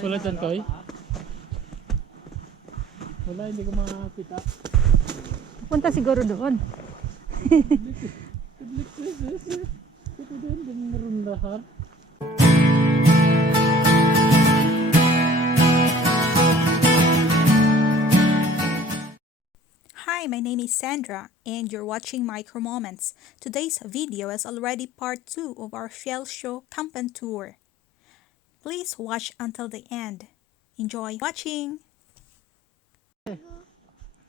Wala dyan, Koy? Wala, hindi ko makakita. Punta siguro doon. Public places. Ito din, meron lahat. Hi, my name is Sandra and you're watching Micro Moments. Today's video is already part 2 of our Shell Show campaign tour. Please watch until the end. Enjoy watching!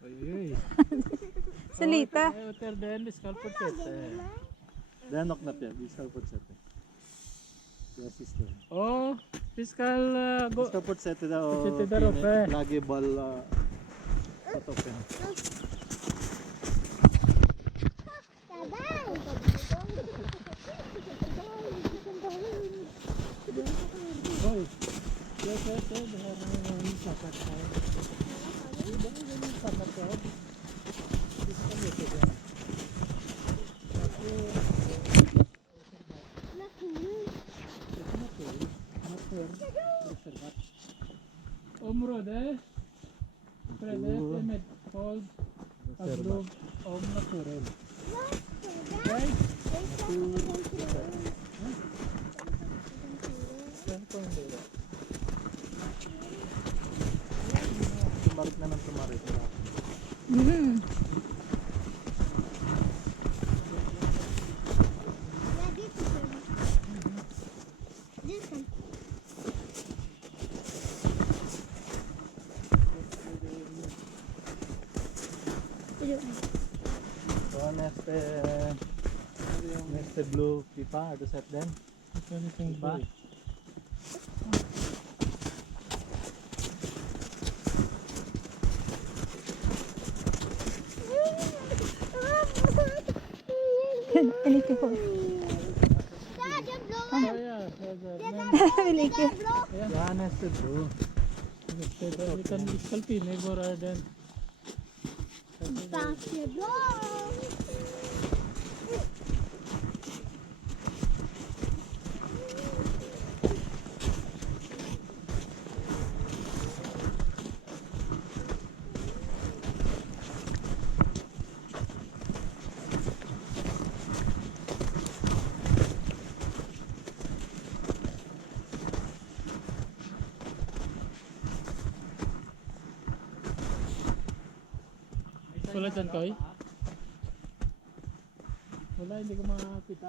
Oj. Salita. Hotel den, vi ska fortsätta. Det är nog natt, vi ska fortsätta. Det är sista. Och vi ska Vi gå. ska fortsätta där Fortsätta och där uppe. lägga boll på toppen. Oj. Jag det här är en sakat här. Det är en sakat här. Vi ska leta det. Område fredet med hold av om naturen. Okej? Sen på en del. Tumarik na ng tumarik. Mm. Så nästa blue pipa, har du sett den? Ito ni Ping Pipa? Ilike ko. Ilike. Ja, nästa blue. Vi kan skalpine bara den. Wala dyan, Koy? Wala, hindi ko makakita.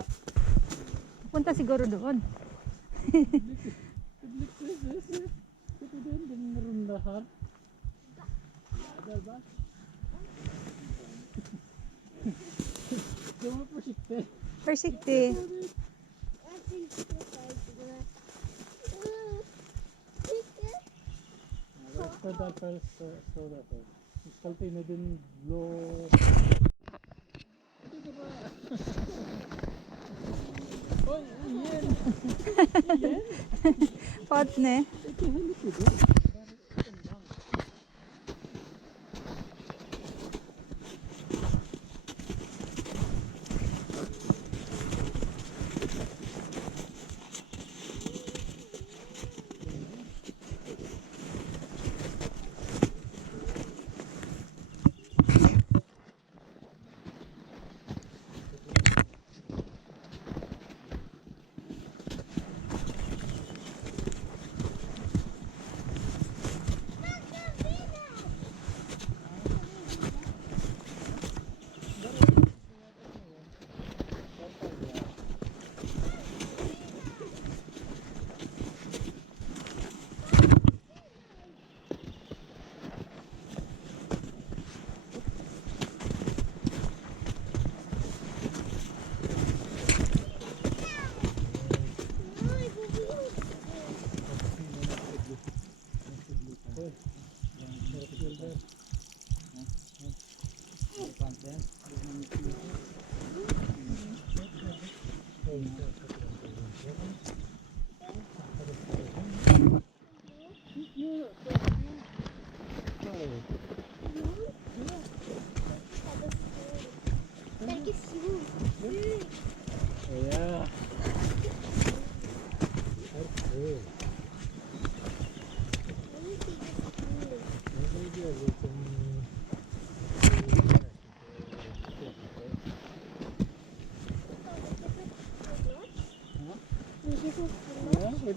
Punta siguro doon. Public places. Ito din, meron lahat. Ada ba? Cuma persikte. Persikti. Soda first, soda first. Skalpine din blue. Oy, iyan! Iyan! Potne. Ito huli ko doon.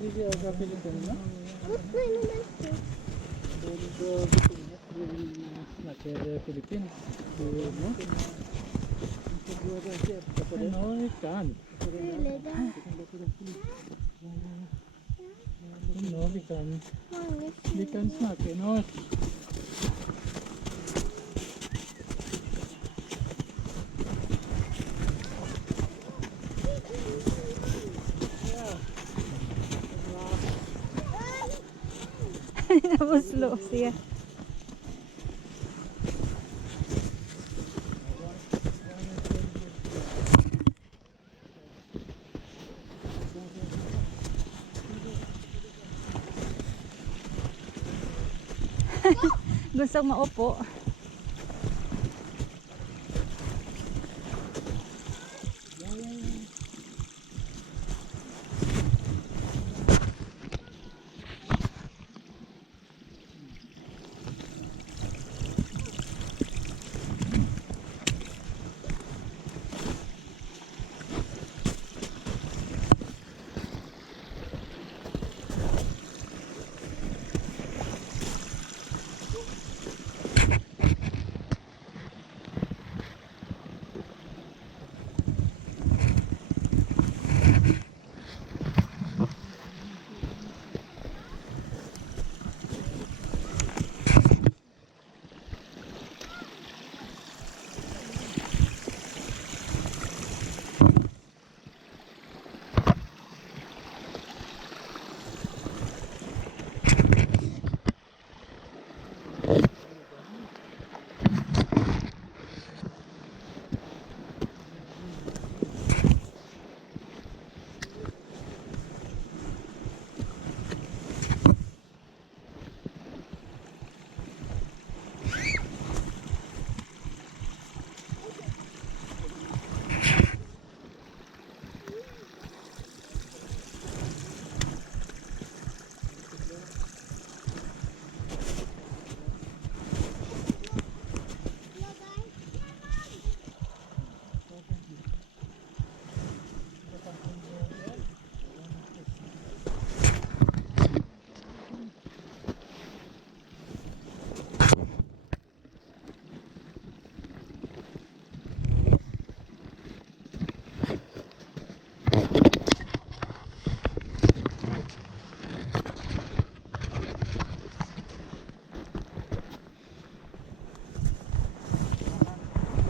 Hindi ako Pilipinas na. Philippines. No? No, ikan. No, ikan. Ikan snack, no? Nabuslo siya. Gusto maupo.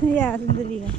Yeah, sandali lang.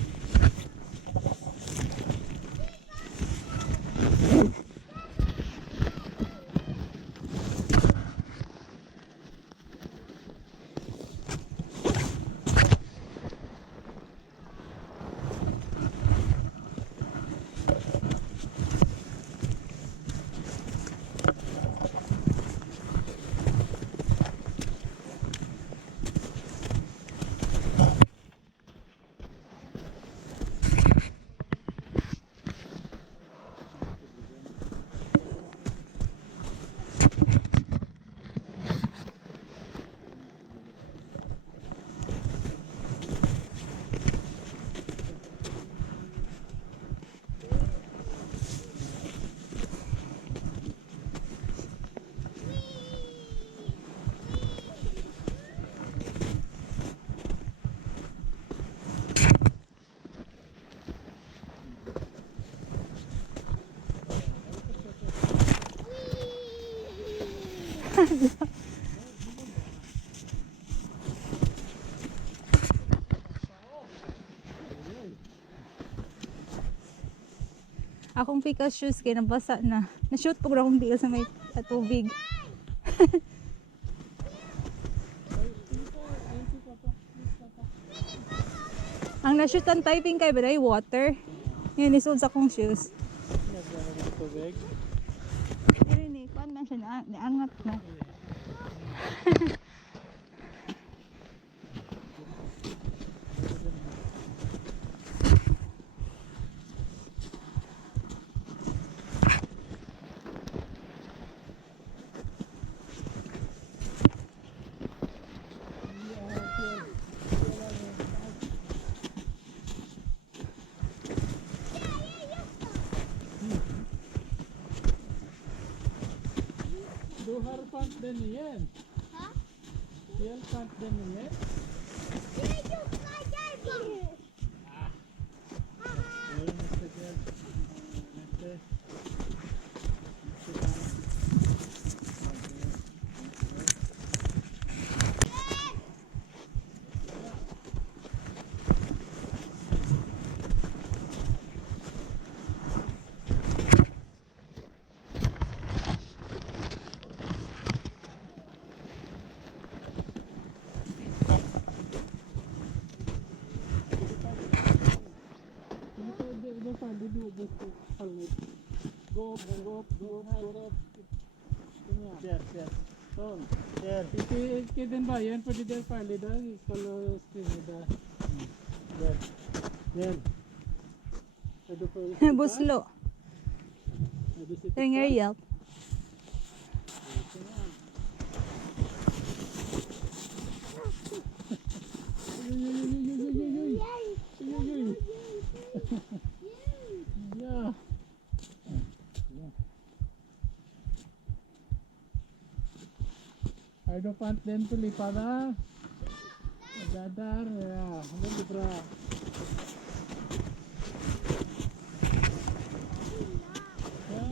Akong pika shoes kay nabasa na. Na-shoot po akong pika sa may tubig. Ang na-shoot ang typing kay Beray water. Yun isulod sa akong shoes. Pero ni kuan man siya naangat na. Du har fant den igen. Fjell fant den igen. Nästa kväll. Nästa. Det fan det du det fallet. Gå upp. Kör. Sån. Kör. Ikke den veien, fordi det er farlig der. Vi skal springe der. Kör. Er du på Buslo. Er du sitter Ringer hjälp. Ja. Har du fant den tulipanen? Där, ja. Väldigt bra. Ja,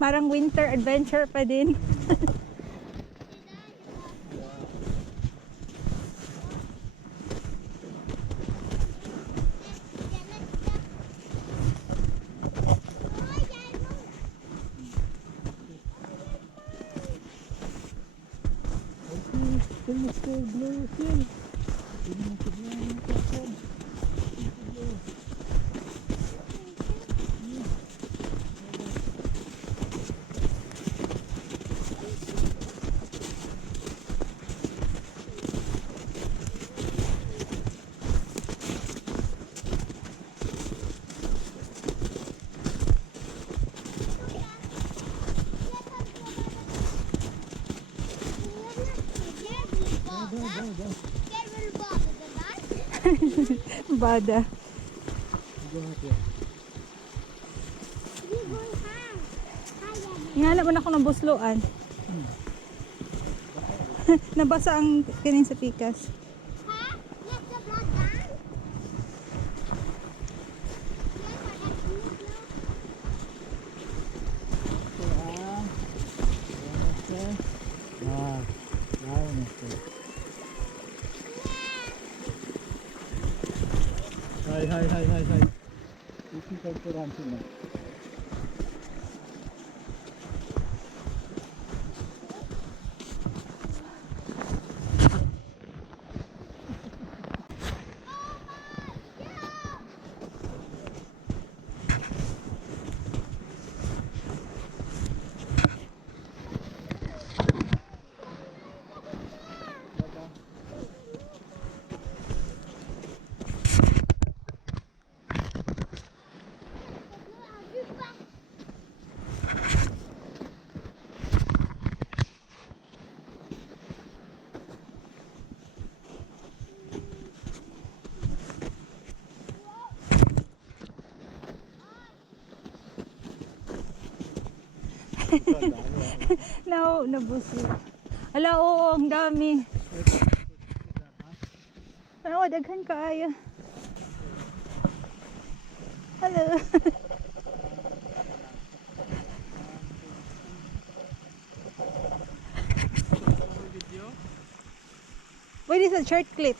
Parang winter adventure pa din. Det måste blå till. Det måste blå till. Bada. Nga naman ako ng busloan. Nabasa ang kining sa pikas. Hej. Vi tittar på den filmen. No, nabuslo. Ala, oo, ang dami. Ano, daghan kaayo. Hello. Wait, it's a short clip.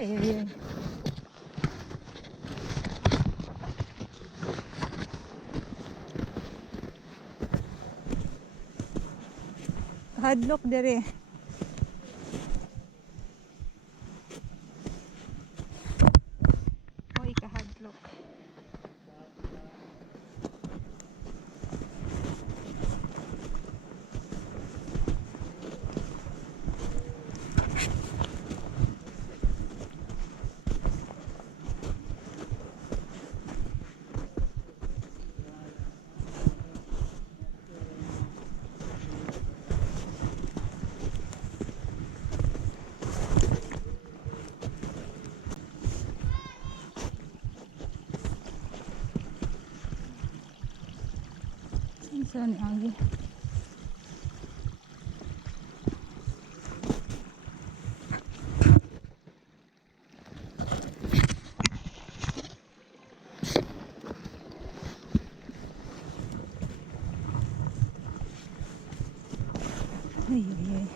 Ay. Kahadlok dire. Oy, kahadlok. Saan ni Agi? Ay, ay, ay.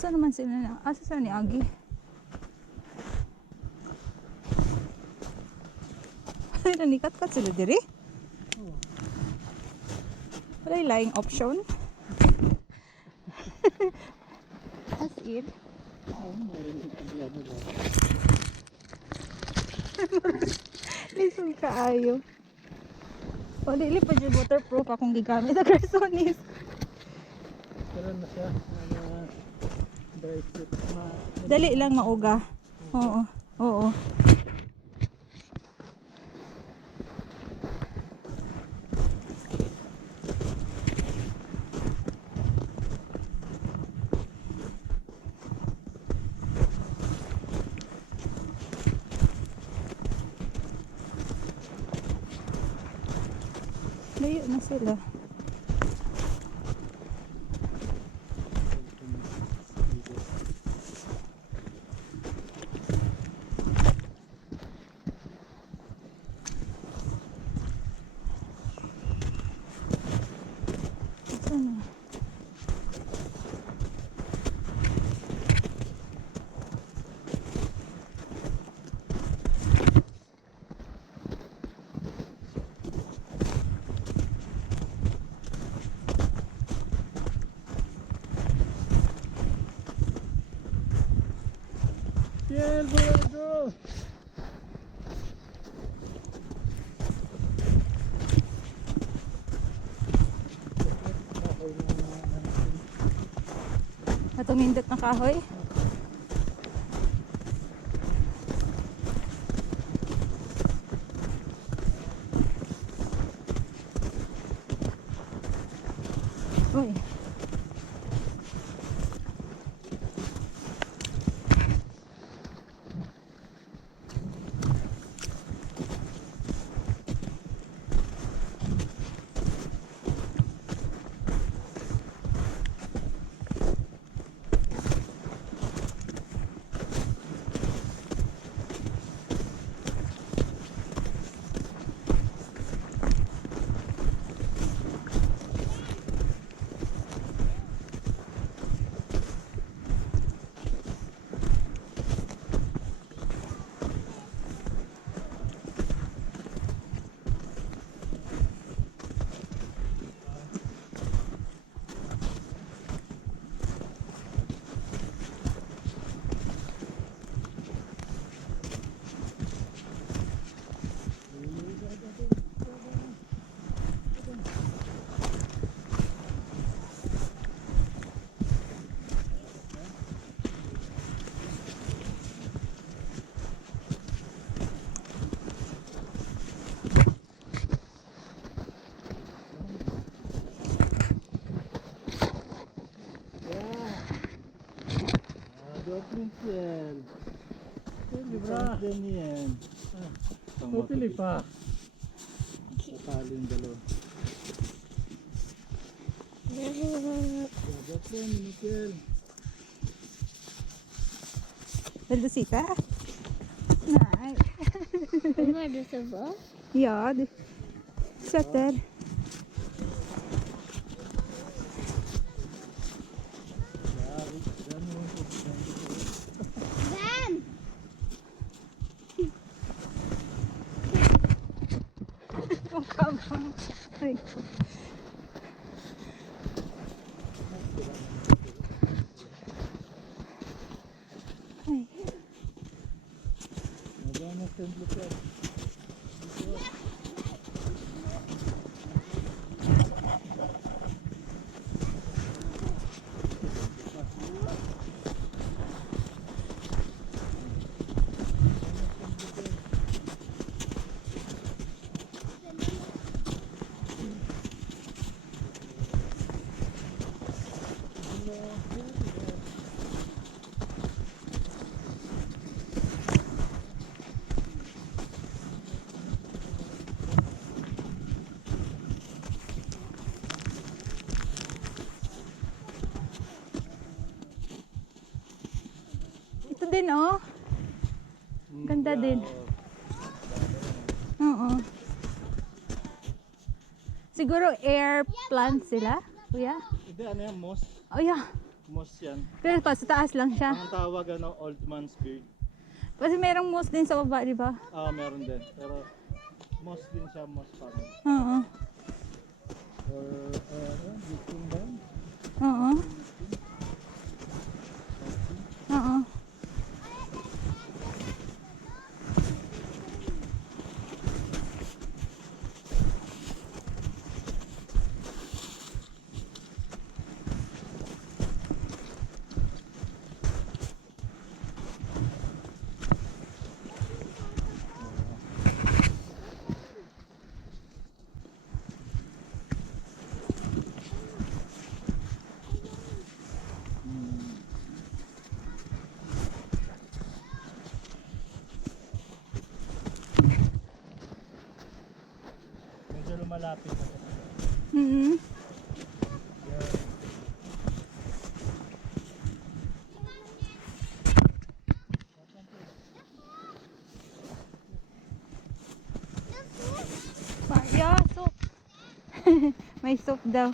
Asa naman sila na? Asa sila ni Agi? Ay, nanikat-kat sila diri? Wala yung lying option? As in? Lisod kaayo. O, dili pa dyan waterproof akong gigamit sa Cresonis. Pero na siya. Dry fit. Dali lang mauga. Oo. Oo. Layo na sila. Sana. Piel, burro! Natumindot na kahoy. Uy. Go, Princel. Libra. Din yan. Pupili pa. Sakali yung dalawa. Go, Princel. Beldosita. Nej. Vad var det som var? Ja, du sätter. Vem? Åh, kom. Oj. Aj. Magana sa Princel. Ito din, oh. Ganda din. Oo. Siguro air plant sila, kuya. Hindi, ano yan? Moss. Oh, yeah. Moss yan. Pero pa, sa taas lang siya. Ang tawag ano, old man's beard. Kasi merong moss din sa baba, di ba? Meron din. Pero moss din siya, moss farm. Oo. Or, gising ba? Oo. Oo. Medyo lumalapit na. Mm-hmm. Yeah, soup. May soup daw.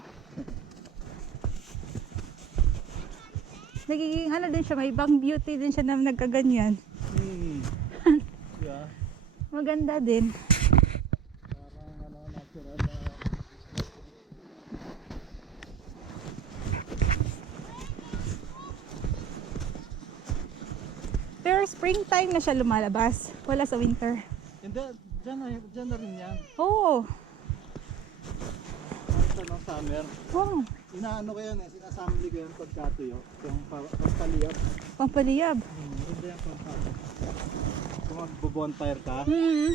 Nagiging ano din siya, may ibang beauty din siya na nagkaganyan. Yeah. Maganda din. Parang ano, natural na. Pero springtime na siya lumalabas. Wala sa winter. Hindi, dyan na rin yan. Oo. Ito ng summer. Oh, Inaano ko yan sinasambli ko yan pagkatuyo. Yung pagpaliyap. pampaliyab. Hindi yan pagpaliyap. Kung magbo-bonfire ka, Mm.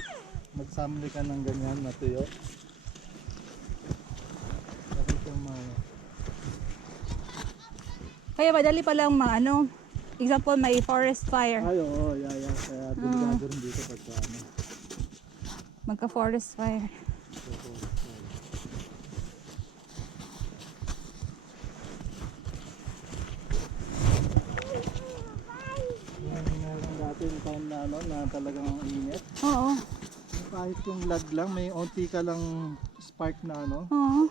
magsambli ka ng ganyan na tuyo. Tapos yung mga... Kaya madali palang mga ano, example may forest fire. Ay, oo, yeah. Kaya delikado rin dito pagka ano. Magka forest fire. Meron dati yung time na ano, na talagang ang init. Oo. Kahit yung lag lang, may onti ka lang spark na ano, Oo.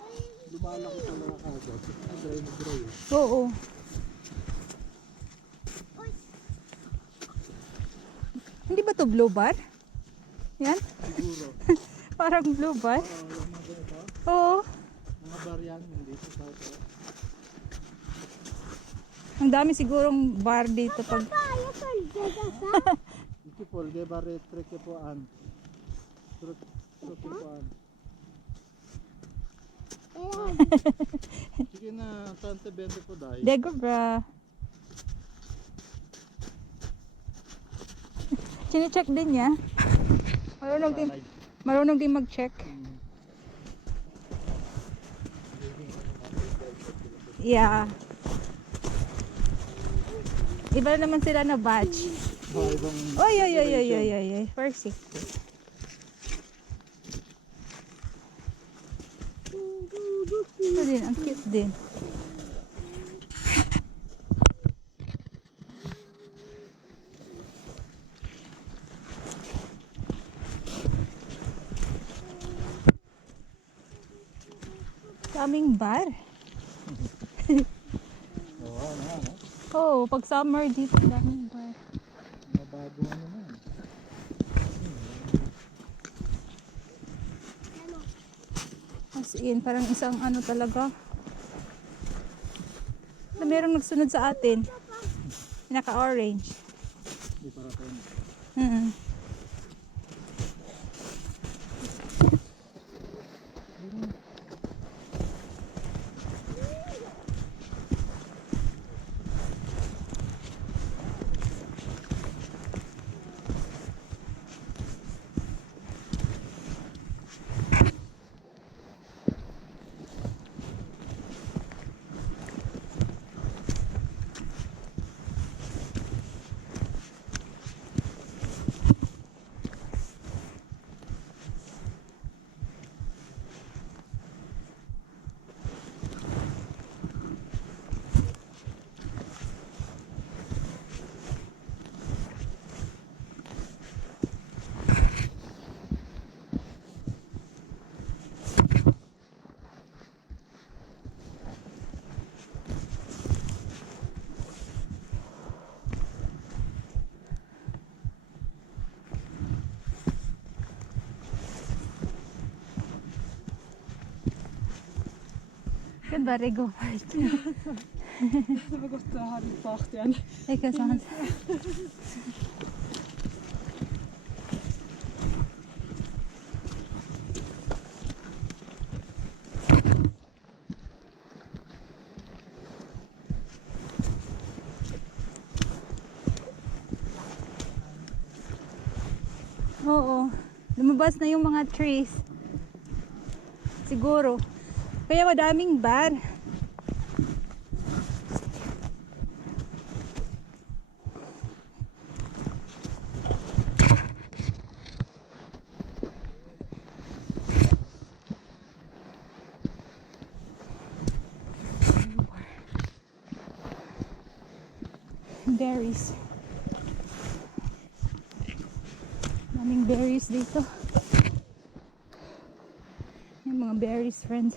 lumalaki talaga agad. Dry na dry. Oo. Hindi ba to blue bar? Yan? Siguro. Parang blue bar? Yung mga ganito, Oo. mga baryan, hindi sa south. Ang dami sigurong bar dito pag... Jag följde detta. Ikke folge, bare trekke på an. Trykke på an. Sige na, tante bende på deg. Det går bra. Chine-check din niya. Marunong din mag-check. Yeah. Iba naman sila na batch. Baka ibang Oy, oy, oy, oy, oy, oy, oy. Perfect. Ito din, ang cute din. Daming bar. Oo, ano nga, no? Oh, pag summer dito, daming bar. Mabago ano na. As in, parang isang ano talaga. Na merong nagsunod sa atin. Naka-orange. Hindi para tayo. Kan bare go part. Det var godt å ha litt fart igjen. Ikke sant? Oo. Lumabas na yung mga trees. Siguro. Kaya madaming bar. Berries. Daming berries dito. Yung mga berries, friends.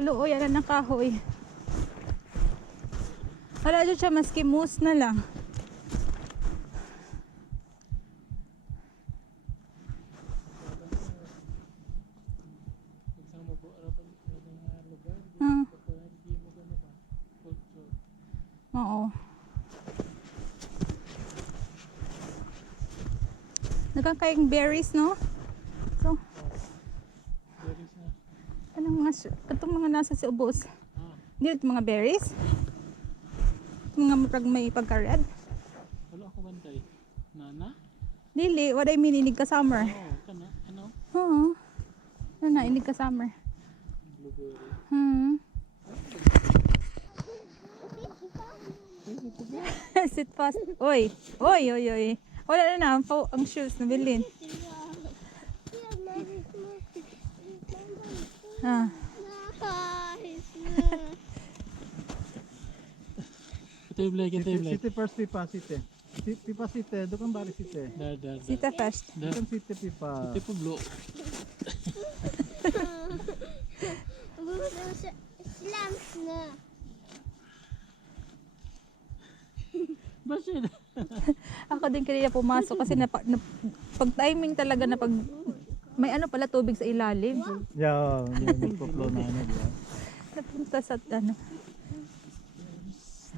Kaluoy, yan ng kahoy. Wala dyan siya, maski moose na lang. Pagsama po, arapan nga lugar. Hmm. Kapag hindi mo gano'n ba? Culture. Oo. Nagkakaing berries, no? So, There is na. anong mga, itong mga nasa si ubos? Ah, Dito mga berries? Mga murag may pagka-red? wala ako bantay. Nana? Dili, what I mean, inig ka summer. Oo, kana. Ano? Oo. Ano na, inig ka summer. Blueberry. Sit fast. Oy. Oy, oy, oy. Wala na na, ang shoes na bilhin. Ah. Ito yung black, ito yung black. City first pipa city. Pipa city, doon bari city. Dar, dar, dar. Sita fast. Dar. Doon city pipa. Ito po blue. Slams na. Basit. Ako din kanina pumasok kasi pag timing talaga na pag may ano pala tubig sa ilalim. Yeah, may flow na ano, di ba? Napunta sa ano.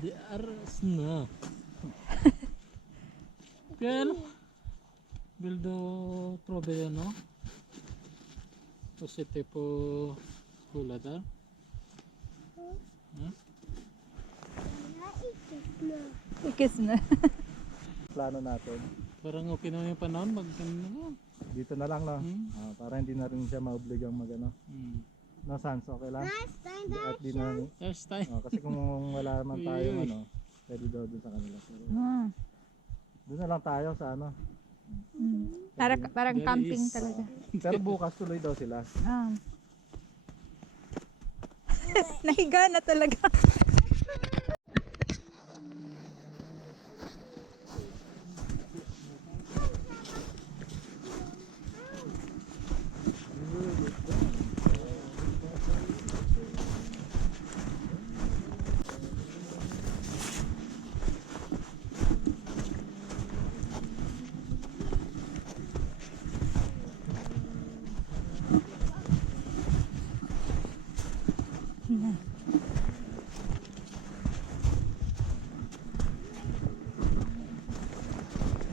They are na. Kaya ano? Bildo probe no? Positive po skula dar. Ikis na. Plano natin. Parang okay na yung panahon mag ano. Dito na lang, no? Hmm. Para hindi na rin siya maobligang mag ano. No, Sans, okay lang? At di na, First time. kasi kung wala naman tayong Uy. ano, pwede daw doon sa kanila. Pero, Ah. doon na lang tayo sa ano. Parang There camping is- talaga. Pero bukas tuloy daw sila. Ah. Nahiga na talaga.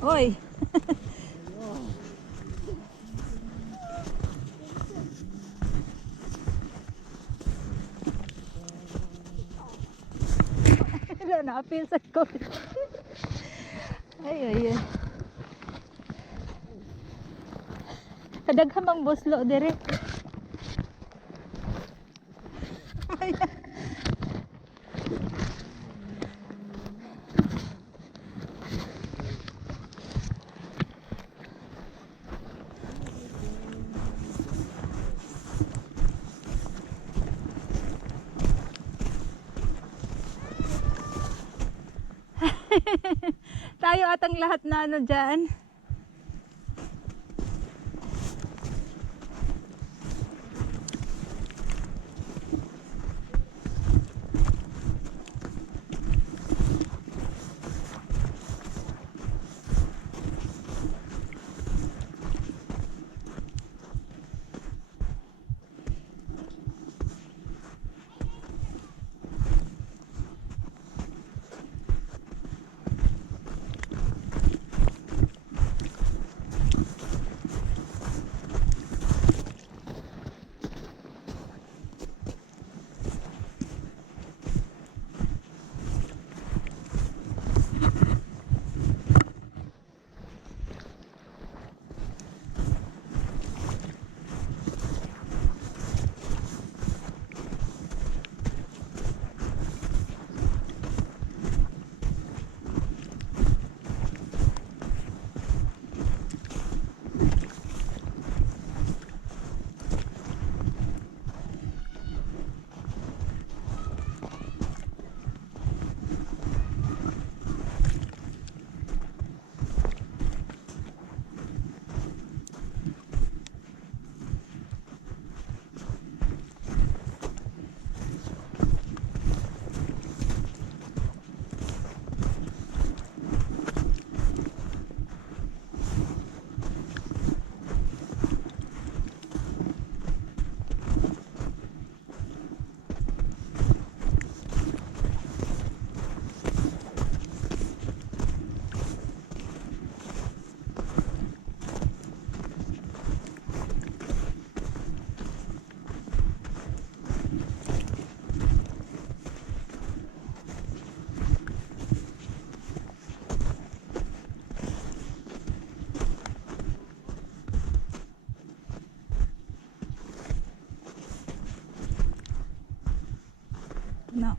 Oy. Wala na, apil sa ko. Ay, ay, ay. Kadaghamang buslo, dire. Tayo atang lahat na ano dyan.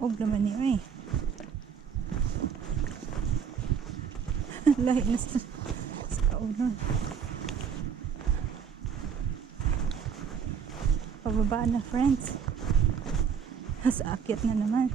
Og naman niyo eh. Lahi na sa kaunan. Pababa na friends. Sa akyat na naman.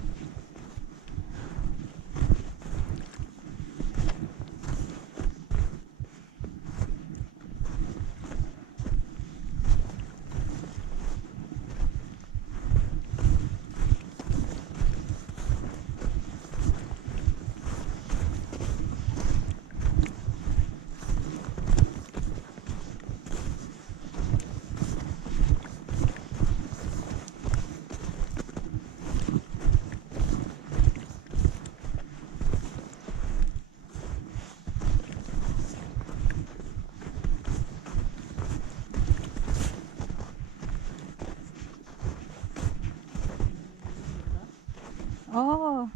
Oh,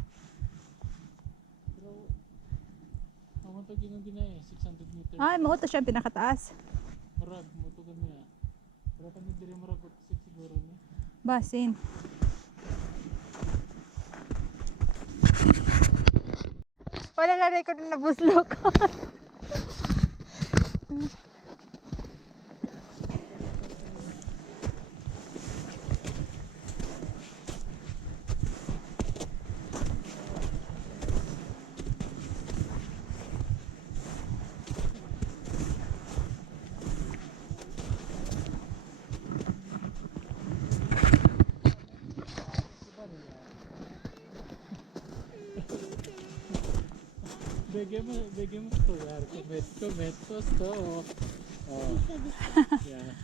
Pero, ako ito ginagina eh, 600 meters. ay mao to siya pinakataas. Marag, mutugan niya. Pero kami diri marag, 6 siguro ni. Basin. Wala na rin ko na nabuslok. Bigyan mo to yar. Comment, post to. Oh. Yeah.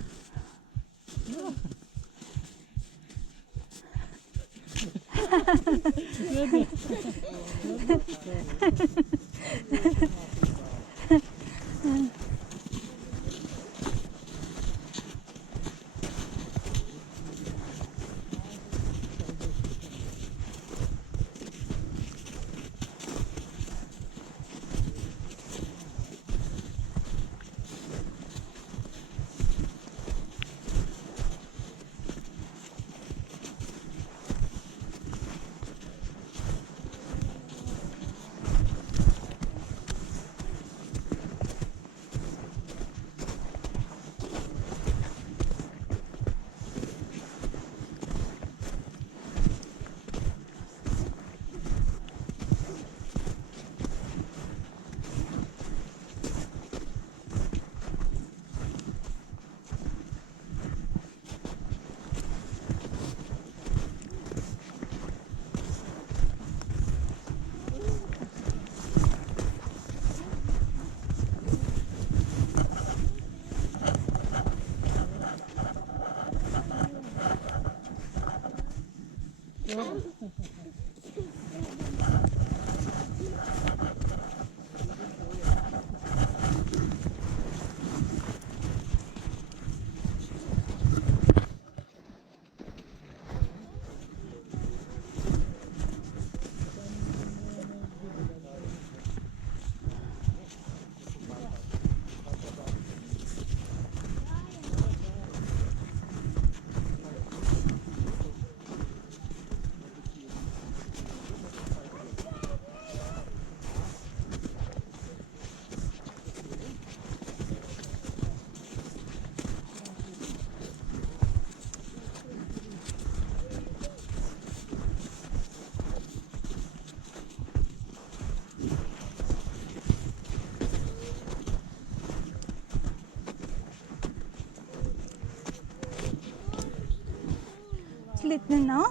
Slit na no?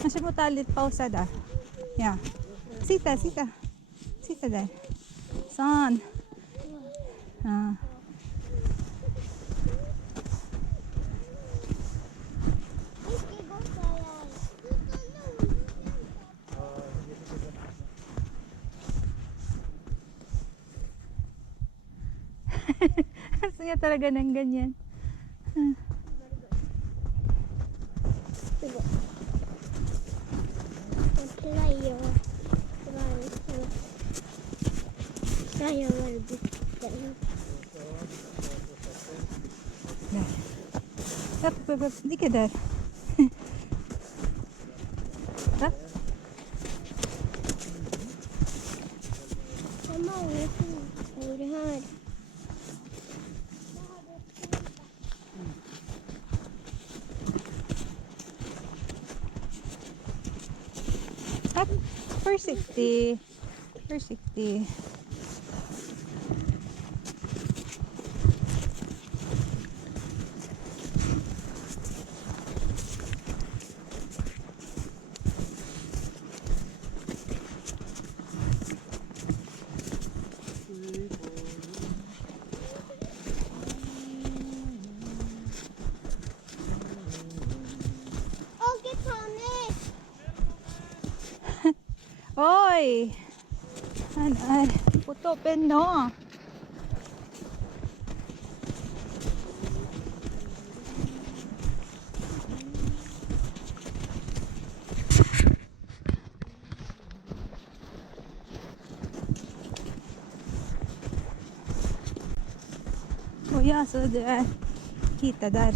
Masya mo talit pausa da. Yeah. Sita, sita. Sita da. Son. Ah. Gusto niya talaga ng ganyan. Up, hindi ka dar. Up. Udahan. Stop. 460. 460. Okay, Tommy. Oy! Ay, puto pen no. Oh yeah, so there. Kita där.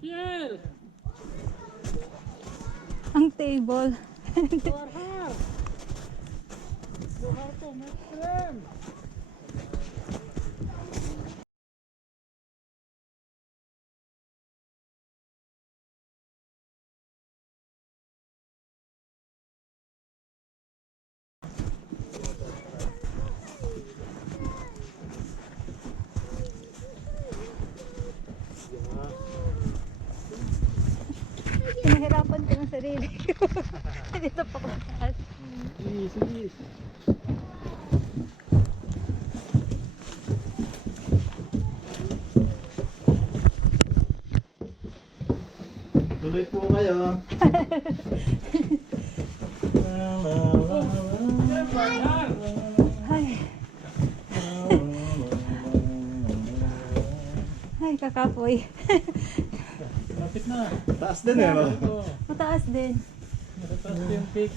Shell! Ang table. You are hard! You have to make friends! Pinahirapan ko ng sarili ko. Dito pa ko taas. Easy, easy. Tuloy po kayo. Ay, ay kakapoy. Lapit na. Taas din eh, no? Ito. Mataas din. Matataas yung peak.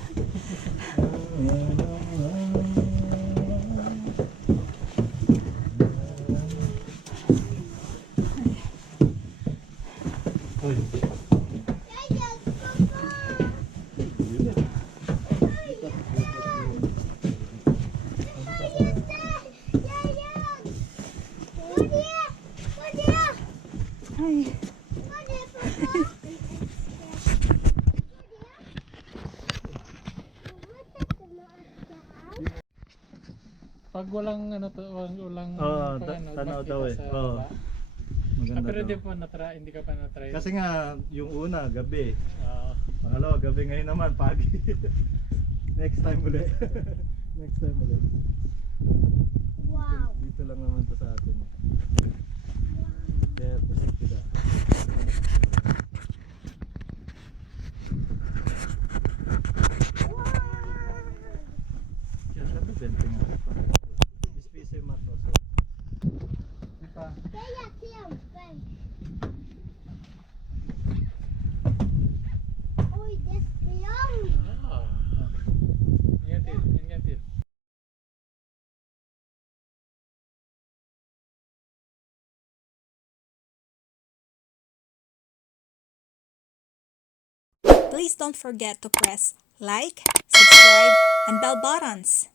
Uy. Ay, Pag walang ano to, walang Oo, ano, tanaw makita daw eh. sa Oo. baba. Maganda Pero hindi daw. pa na-try, hindi ka pa na-try. Kasi nga, yung una, gabi. Oo. Pangalawa, gabi ngayon naman, pagi. Next time ulit. Next time ulit. Wow. Dito lang naman to sa atin. Kaya proceed sila. Kaya sabi, 20 nga pa. Bispise matoso. Di pa. Kaya siyempre. Uy, deskriyong. Ah. Ingatin, ingatin. Please don't forget to press like, subscribe, and bell buttons.